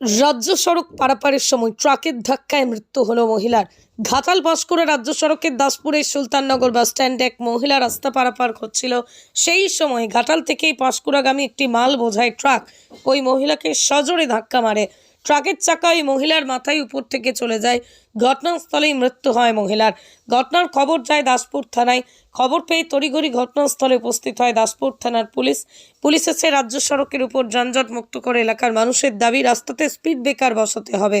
রাজ্য সড়ক পারাপারের সময় ট্রাকের ধাক্কায় মৃত্যু হলো মহিলার। ঘাটাল করে রাজ্য সড়কের দাসপুরের সুলতাননগর বাস স্ট্যান্ডে এক মহিলা রাস্তা পারাপার করছিল সেই সময় ঘাটাল থেকেই পাঁশকুড়াগামী একটি মাল বোঝায় ট্রাক ওই মহিলাকে সজোরে ধাক্কা মারে। ট্রাকের চাকা ওই মহিলার মাথায় উপর থেকে চলে যায়। ঘটনাস্থলেই মৃত্যু হয় মহিলার। ঘটনার খবর যায় দাসপুর থানায়। খবর পেয়ে তড়িঘড়ি ঘটনাস্থলে উপস্থিত হয় দাসপুর থানার পুলিশ। পুলিশ এসে রাজ্য সড়কের উপর যানজট মুক্ত করে এলাকার মানুষের দাবি, রাস্তাতে স্পিড ব্রেকার বসাতে হবে।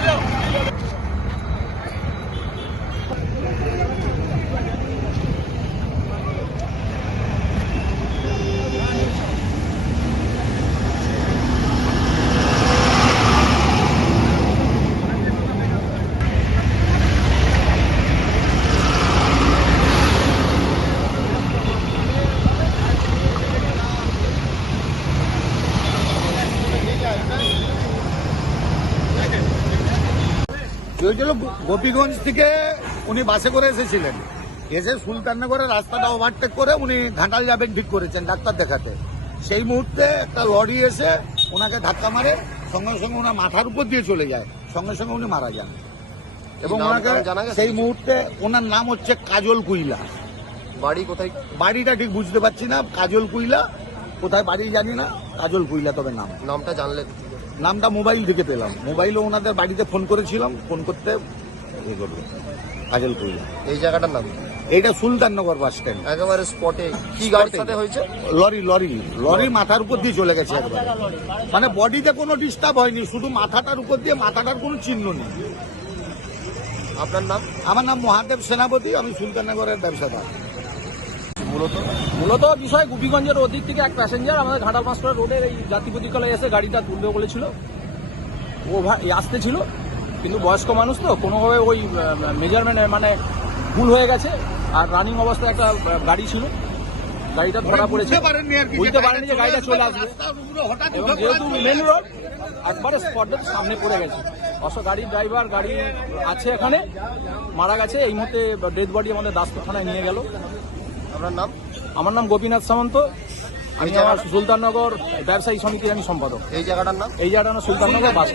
হয়েছিল গোপীগঞ্জ থেকে উনি বাসে করে এসেছিলেন। এসে সুলতাননগরের রাস্তাটা ওভারটেক করে উনি ঘাটাল যাবেন ঠিক করেছেন ডাক্তার দেখাতে। সেই মুহূর্তে একটা লরি এসে ওনাকে ধাক্কা মারে সঙ্গে সঙ্গে ওনার মাথার উপর দিয়ে চলে যায় সঙ্গে সঙ্গে উনি মারা যান। এবং ওনাকে সেই মুহূর্তে ওনার নাম হচ্ছে কাজল কুইলা। বাড়ি কোথায়? বাড়িটা ঠিক বুঝতে পারছি না কাজল কুইলা কোথায় বাড়ি জানি না কাজল কুইলা তবে নাম। নামটা জানলে নামটা মোবাইল থেকে পেলাম। মোবাইলে ওনাদের বাড়িতে ফোন করেছিলাম ফোন করতে ইয়ে করল কাজল কুইলা এই জায়গাটার নাম? এইটা সুলতাননগর বাস স্ট্যান্ড। একেবারে স্পটে কি গাড়ির সাথে হয়েছে? লরি লরি লরি মাথার উপর দিয়ে চলে গেছে একবার। মানে বডিতে কোনো ডিস্টার্ব হয়নি শুধু মাথাটার উপর দিয়ে মাথাটার কোনো চিহ্ন নেই। আপনার নাম? আমার নাম মহাদেব সেনাপতি আমি সুলতাননগরের ব্যবসাদার। মূলত? মূলত বিষয় গুপিগঞ্জের ওদিক থেকে এক প্যাসেঞ্জার আমাদের ঘাটাল পাঁচটা রোডের এই জাতি প্রতিকালয়ে এসে গাড়িটা তুলবে বলেছিল। ও আসতে ছিল কিন্তু বয়স্ক মানুষ তো কোনোভাবে ওই মেজারমেন্ট মানে ভুল হয়ে গেছে আর রানিং অবস্থায় একটা গাড়ি ছিল। গাড়িটা ধরা পড়েছে। বুঝতে পারেনি যে গাড়িটা চলে আসবে। এবং যেহেতু মেন রোড একবারে স্পটের সামনে পড়ে গেছে। অবশ্য গাড়ির ড্রাইভার গাড়ি আছে এখানে মারা গেছে। এই মুহূর্তে ডেড বডি আমাদের দাসপুর থানায় নিয়ে গেল। আপনার নাম? আমার নাম গোপীনাথ সামন্ত। আমি আমার সুলতাননগর ব্যবসায়ী সমিতির আমি সম্পাদক। এই জায়গাটার নাম? এই জায়গাটা নাম সুলতাননগর বাস